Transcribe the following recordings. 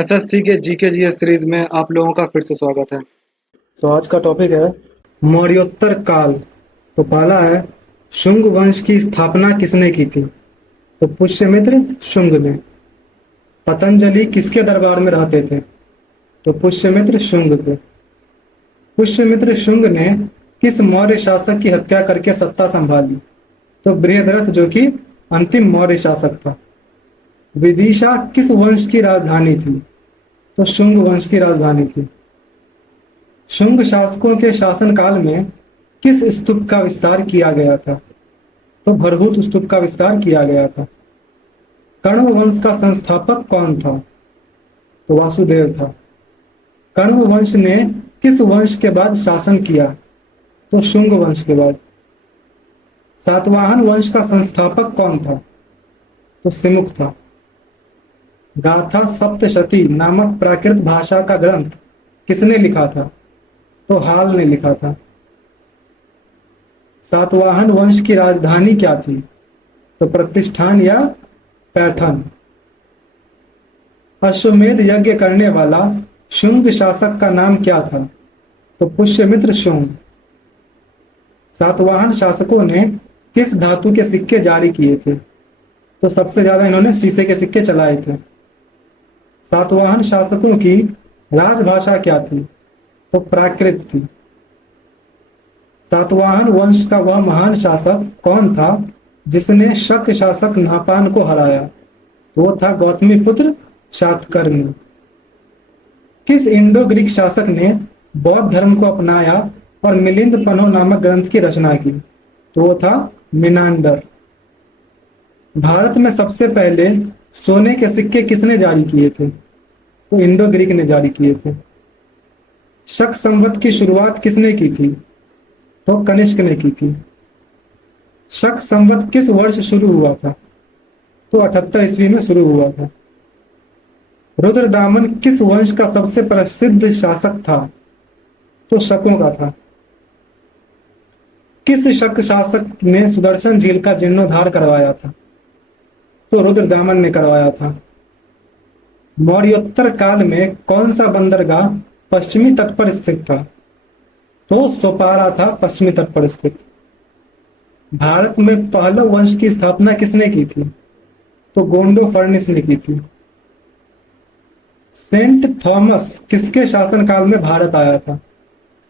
SSC के GK GS series में आप लोगों का फिर से स्वागत है। तो आज का टॉपिक है मौर्योत्तर काल। तो पहला है, शुंग वंश की स्थापना किसने की थी? तो पुष्यमित्र शुंग ने। पतंजलि किसके दरबार में रहते थे? तो पुष्यमित्र शुंग के। पुष्यमित्र शुंग ने किस मौर्य शासक की हत्या करके सत्ता संभाली? तो बृहद्रथ, जो कि अंतिम मौर्य शासक था। विदिशा किस वंश की राजधानी थी? तो शुंग वंश की राजधानी थी। शुंग शासकों के शासनकाल में किस स्तूप का विस्तार किया गया था? तो भरहुत स्तूप का विस्तार किया गया था। कण्व वंश का संस्थापक कौन था? तो वासुदेव था। कण्व वंश ने किस वंश के बाद शासन किया? तो शुंग वंश के बाद। सातवाहन वंश का संस्थापक कौन था? तो सिमुक था। गाथा सप्तशती नामक प्राकृत भाषा का ग्रंथ किसने लिखा था? तो हाल ने लिखा था। सातवाहन वंश की राजधानी क्या थी? तो प्रतिष्ठान या पैठन। अश्वमेध यज्ञ करने वाला शुंग शासक का नाम क्या था? तो पुष्यमित्र शुंग। सातवाहन शासकों ने किस धातु के सिक्के जारी किए थे? तो सबसे ज्यादा इन्होंने शीशे के सिक्के चलाए थे। सातवाहन शासकों की राजभाषा क्या थी? तो प्राकृत थी। सातवाहन वंश का वह महान शासक कौन था जिसने शक शासक नहपान को हराया? तो वो था गौतमी पुत्र शातकर्णी। किस इंडो ग्रीक शासक ने बौद्ध धर्म को अपनाया और मिलिंद पन्हो नामक ग्रंथ की रचना की? तो वो था मिनांडर। भारत में सबसे पहले सोने के सिक्के किसने जारी किए थे? तो इंडो ग्रीक ने जारी किए थे। शक संवत की शुरुआत किसने की थी? तो कनिष्क ने की थी। शक संवत किस वर्ष शुरू हुआ था? तो 78 ईस्वी में शुरू हुआ था। रुद्रदामन किस वंश का सबसे प्रसिद्ध शासक था? तो शकों का था। किस शक शासक ने सुदर्शन झील का जीर्णोद्धार करवाया था? तो रुद्रदामन ने करवाया था। मौर्योत्तर काल में कौन सा बंदरगाह पश्चिमी तट पर स्थित था? तो सोपारा था पश्चिमी तट पर स्थित। भारत में पहलव वंश की स्थापना किसने की थी? तो गोंडो फर्निस ने की थी। सेंट थॉमस किसके शासनकाल में भारत आया था?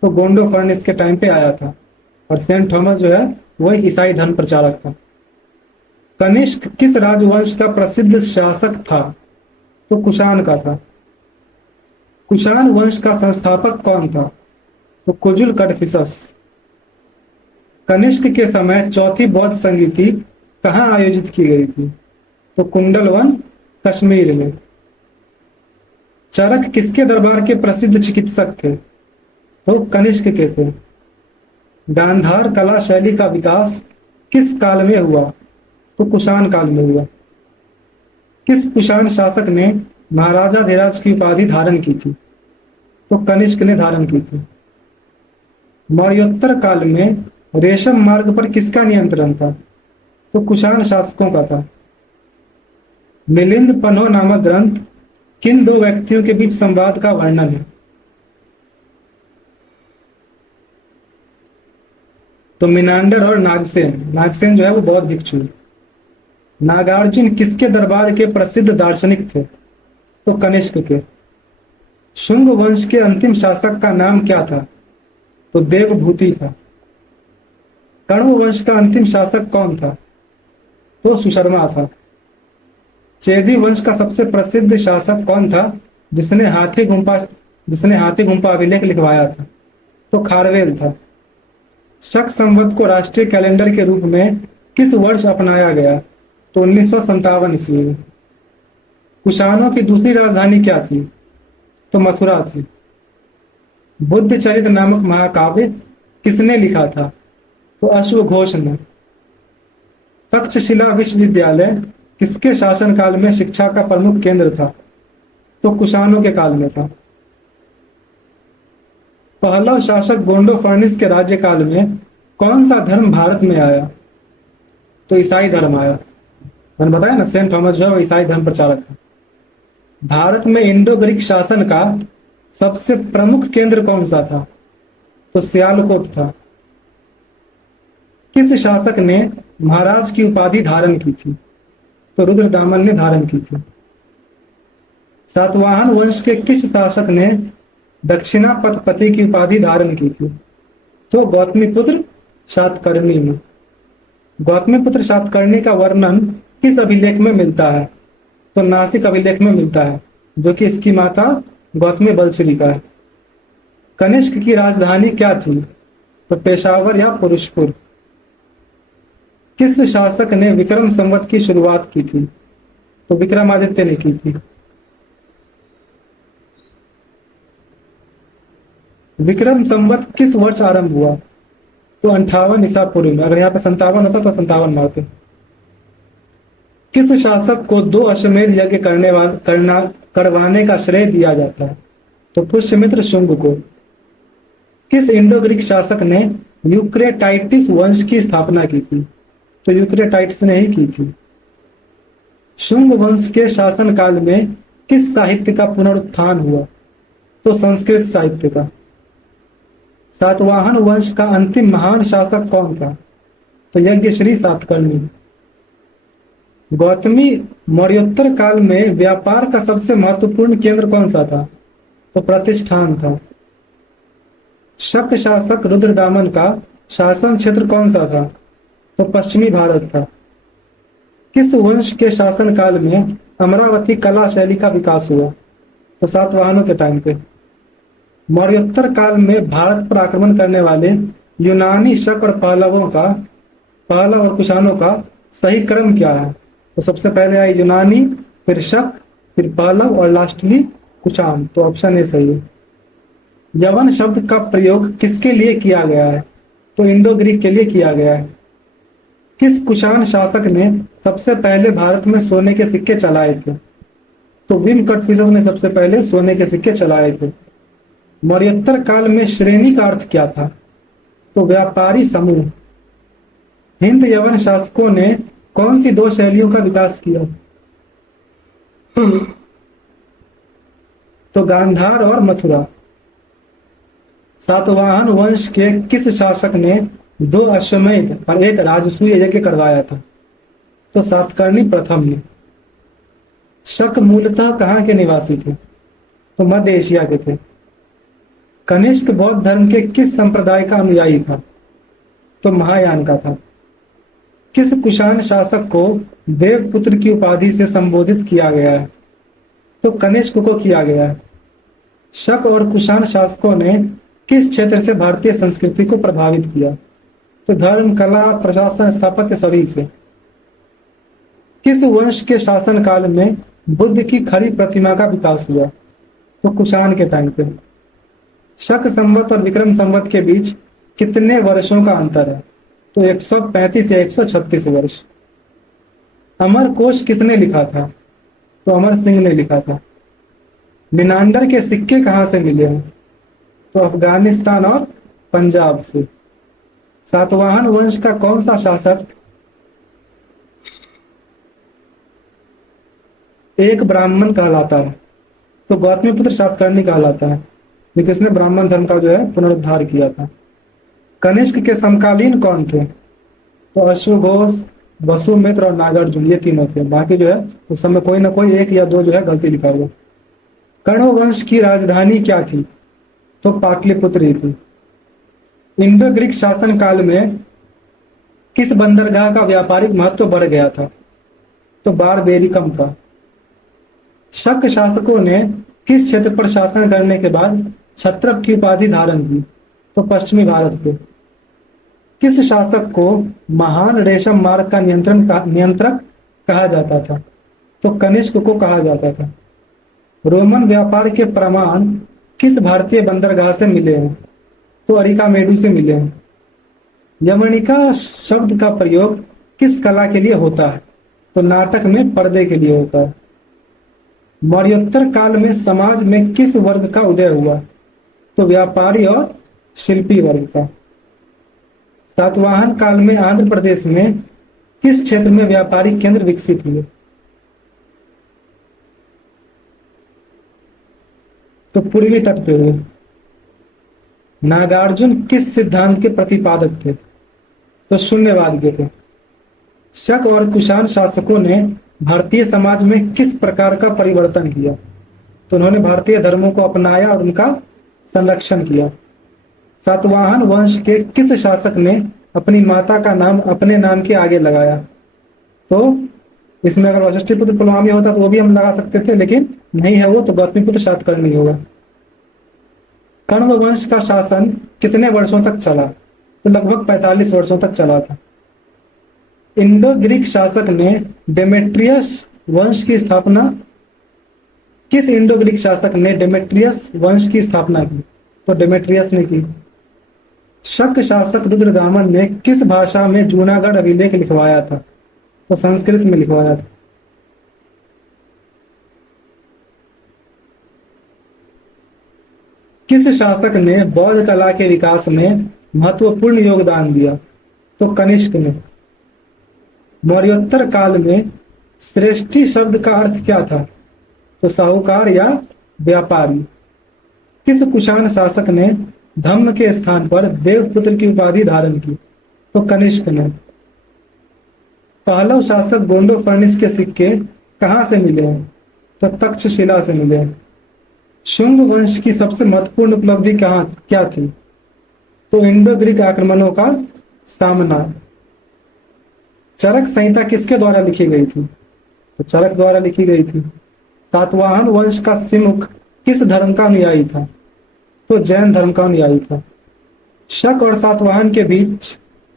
तो गोंडो फर्निस के टाइम पे आया था। और सेंट थॉमस जो है वो एक ईसाई धर्म प्रचारक था। कनिष्क किस राजवंश का प्रसिद्ध शासक था? तो कुषाण का था। कुषाण वंश का संस्थापक कौन था? तो कुजुल कड़फिसस। कनिष्क के समय चौथी बौद्ध संगीति कहाँ आयोजित की गई थी? तो कुंडलवन कश्मीर में। चरक किसके दरबार के प्रसिद्ध चिकित्सक थे? तो कनिष्क के थे। गांधार कला शैली का विकास किस काल में हुआ? तो कुषाण काल में हुआ। किस कुषाण शासक ने महाराजा धीराज की उपाधि धारण की थी? तो कनिष्क ने धारण की थी। मौर्योत्तर काल में रेशम मार्ग पर किसका नियंत्रण था? तो कुषाण शासकों का था। मिलिंद पन्हो नामक ग्रंथ किन दो व्यक्तियों के बीच संवाद का वर्णन है? तो मिनांडर और नागसेन। नागसेन जो है वो बौद्ध भिक्षु। नागार्जुन किसके दरबार के प्रसिद्ध दार्शनिक थे? तो कनिष्क के। शुंग वंश के अंतिम शासक का नाम क्या था? तो देवभूति था। कण्व वंश का अंतिम शासक कौन था? तो सुशर्मा था। चेदी वंश का सबसे प्रसिद्ध शासक कौन था जिसने हाथी गुम्पा अभिलेख लिखवाया था? तो खारवेल था। शक संवत को राष्ट्रीय कैलेंडर के रूप में किस वर्ष अपनाया गया? तो 1957 ईस्वी में। कुषाणों की दूसरी राजधानी क्या थी? तो मथुरा थी। बुद्ध चरित नामक महाकाव्य किसने लिखा था? तो अश्वघोष ने। तक्षशिला विश्वविद्यालय किसके शासनकाल में शिक्षा का प्रमुख केंद्र था? तो कुषाणों के काल में था। पहलव शासक गोंडो फर्निस के राज्यकाल में कौन सा धर्म भारत में आया? तो ईसाई धर्म आया। मैंने बताया ना, सेंट थॉमस जो है वो ईसाई धर्म प्रचारक था। भारत में इंडो ग्रीक शासन का सबसे प्रमुख केंद्र कौन सा था? तो सियालकोट था। किस शासक ने महाराज की उपाधि धारण की थी? तो रुद्रदामन ने धारण की थी। सातवाहन वंश के किस शासक ने दक्षिणापथपति की उपाधि धारण की थी? तो गौतमीपुत्र सातकर्णी में। गौतमीपुत्र सातकर्णी का वर्णन किस अभिलेख में मिलता है? तो नासिक अभिलेख में मिलता है, जो कि इसकी माता गौतमी बलश्री का है। कनिष्क की राजधानी क्या थी? तो पेशावर या पुरुषपुर। किस शासक ने विक्रम संवत की शुरुआत की थी? तो विक्रमादित्य ने की थी। विक्रम संवत किस वर्ष आरंभ हुआ? तो 58 ईसा पूर्व में। अगर यहाँ पे 57 होता तो 57 मारते। किस शासक को 2 अश्वमेध यज्ञ करवाने का श्रेय दिया जाता है? तो पुष्यमित्र शुंग को। किस इंडो ग्रीक शासक ने यूक्रेटाइटिस वंश की स्थापना की थी? तो यूक्रेटाइटिस ने ही की थी। शुंग वंश के शासन काल में किस साहित्य का पुनरुत्थान हुआ? तो संस्कृत साहित्य का। सातवाहन वंश का अंतिम महान शासक कौन था? तो यज्ञश्री सातकर्णी। गौतमी मौर्योत्तर काल में व्यापार का सबसे महत्वपूर्ण केंद्र कौन सा था? तो प्रतिष्ठान था। शक शासक रुद्रदामन का शासन क्षेत्र कौन सा था? तो पश्चिमी भारत था। किस वंश के शासन काल में अमरावती कला शैली का विकास हुआ? तो सातवाहनों के टाइम पे। मौर्योत्तर काल में भारत पर आक्रमण करने वाले यूनानी, शक और पहलव और कुषाणों का सही क्रम क्या है? तो सबसे पहले आए यूनानी, फिर शक, फिर पहलव और लास्टली कुषाण। तो ऑप्शन ए सही है। यवन शब्द का प्रयोग किसके लिए किया गया है? तो इंडो ग्रीक के लिए किया गया है। किस कुषाण शासक ने सबसे पहले भारत में सोने के सिक्के चलाए थे? तो विम कटफिशस ने सबसे पहले सोने के सिक्के चलाए थे। मौर्योत्तर काल में श्रेणी का अर्थ क्या था? तो व्यापारी समूह। हिंद यवन शासकों ने कौन सी 2 शैलियों का विकास किया? तो गांधार और मथुरा। सातवाहन वंश के किस शासक ने 2 अश्वमेध और 1 राजसूय यज्ञ करवाया था? तो सातकर्णी प्रथम ने। शक मूलतः कहाँ के निवासी थे? तो मध्य एशिया के थे। कनिष्क बौद्ध धर्म के किस संप्रदाय का अनुयायी था? तो महायान का था। किस कुषाण शासक को देवपुत्र की उपाधि से संबोधित किया गया है? तो कनिष्क को किया गया है। शक और कुषाण शासकों ने किस क्षेत्र से भारतीय संस्कृति को प्रभावित किया? तो धर्म, कला, प्रशासन, स्थापत्य सभी से। किस वंश के शासन काल में बुद्ध की खड़ी प्रतिमा का विकास हुआ? तो कुषाण के टाइम पे। शक संवत और विक्रम संवत के बीच कितने वर्षों का अंतर है? तो 135 या 136 वर्ष। अमरकोश किसने लिखा था? तो अमर सिंह ने लिखा था। मिनांडर के सिक्के कहाँ से मिले हैं? तो अफगानिस्तान और पंजाब से। सातवाहन वंश का कौन सा शासक एक ब्राह्मण कहलाता है? तो गौतमीपुत्र सातकर्णी कहलाता है, क्योंकि इसने ब्राह्मण धर्म का जो है पुनरुद्धार किया था। कनिष्क के समकालीन कौन थे? तो अश्वघोष, वसुमित्र और नागार्जुन, ये तीनों थे। बाकी जो है उस समय कोई ना कोई 1 या 2 जो है गलती लिखा हुआ। कण्व वंश की राजधानी क्या थी? तो पाटलिपुत्र ही थी। इंडो ग्रीक शासन काल में किस बंदरगाह का व्यापारिक महत्व बढ़ गया था? तो बारबेरिकम का। शक शासकों ने किस क्षेत्र पर शासन करने के बाद छत्रप की उपाधि धारण की? तो पश्चिमी भारत पे। किस शासक को महान रेशम मार्ग का नियंत्रक कहा जाता था? तो कनिष्क को कहा जाता था। रोमन व्यापार के प्रमाण किस भारतीय बंदरगाह से मिले हैं? तो अरिकामेडू से मिले हैं। यमनिका शब्द का प्रयोग किस कला के लिए होता है? तो नाटक में पर्दे के लिए होता है। मौर्योत्तर काल में समाज में किस वर्ग का उदय हुआ? तो व्यापारी और शिल्पी वर्ग का। सातवाहन काल में आंध्र प्रदेश में किस क्षेत्र में व्यापारिक केंद्र विकसित हुए? तो पूर्वी तट पे हुए। नागार्जुन किस सिद्धांत के प्रतिपादक थे? तो शून्यवाद के थे। शक और कुषाण शासकों ने भारतीय समाज में किस प्रकार का परिवर्तन किया? तो उन्होंने भारतीय धर्मों को अपनाया और उनका संरक्षण किया। सातवाहन वंश के किस शासक ने अपनी माता का नाम अपने नाम के आगे लगाया? तो इसमें अगर वशिष्ठिपुत्र पुलमावी होता तो वो भी हम लगा सकते थे, लेकिन नहीं है वो, तो गौतमीपुत्र सातकर्णी होगा। कण्व वंश का शासन कितने वर्षों तक चला? तो लगभग 45 वर्षों तक चला था। इंडो ग्रीक शासक ने डेमेट्रियस वंश की स्थापना किस इंडो ग्रीक शासक ने डेमेट्रियस वंश की स्थापना की? तो डेमेट्रियस ने की। शक शासक रुद्रदामन ने किस भाषा में जूनागढ़ अभिलेख लिखवाया था? तो संस्कृत में लिखवाया था। किस शासक ने बौद्ध कला के विकास में महत्वपूर्ण योगदान दिया? तो कनिष्क ने। मौर्योत्तर काल में श्रेष्ठी शब्द का अर्थ क्या था? तो साहूकार या व्यापारी। किस कुषाण शासक ने धम्म के स्थान पर देवपुत्र की उपाधि धारण की? तो कनिष्क ने। पहलव शासक गोंडो फर्निस के सिक्के कहां से मिले हैं? तो तक्षशिला से मिले हैं। शुंग वंश की सबसे महत्वपूर्ण उपलब्धि क्या थी? तो इंडो ग्रीक आक्रमणों का सामना। चरक संहिता किसके द्वारा लिखी गई थी? तो चरक द्वारा लिखी गई थी। सातवाहन वंश का सिमुख किस धर्म का अनुयायी था? तो जैन धर्म का अनुयायी था। शक और सातवाहन के बीच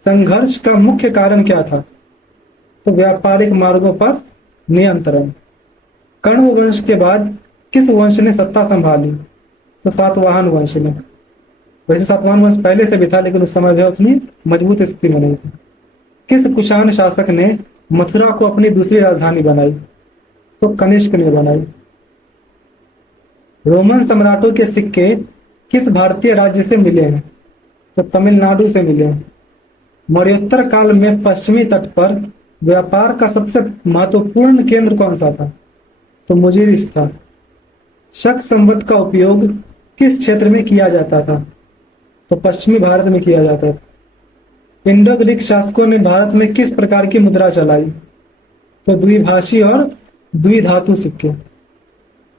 संघर्ष का मुख्य कारण क्या था? तो व्यापारिक मार्गों पर नियंत्रण। कण्व वंश के बाद किस वंश ने सत्ता संभाली? तो सातवाहन वंश ने। वैसे सातवाहन वंश पहले से भी था, लेकिन उस समय उतनी मजबूत स्थिति में नहीं थी। किस कुषाण शासक ने मथुरा को अपनी दूसरी राजधानी बनाई? तो कनिष्क ने बनाई। रोमन सम्राटों के सिक्के किस भारतीय राज्य से मिले हैं? तो तमिलनाडु से मिले हैं। मौर्योत्तर काल में पश्चिमी तट पर व्यापार का सबसे महत्वपूर्ण केंद्र कौन सा था? तो मुजिरिस था। शक संवत का उपयोग किस क्षेत्र में किया जाता था? तो पश्चिमी भारत में किया जाता था। इंडो ग्रीक शासकों ने भारत में किस प्रकार की मुद्रा चलाई? तो द्विभाषी और द्विधातु सिक्के।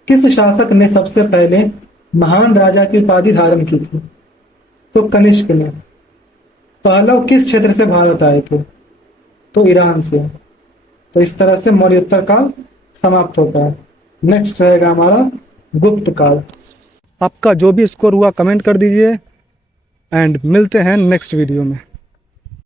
किस शासक ने सबसे पहले महान राजा की उपाधि धारण की थी? तो कनिष्क ने। पहलव किस क्षेत्र से भारत आए थे? तो ईरान से। तो इस तरह से मौर्योत्तर काल समाप्त होता है। नेक्स्ट रहेगा हमारा गुप्त काल। आपका जो भी स्कोर हुआ कमेंट कर दीजिए एंड मिलते हैं नेक्स्ट वीडियो में।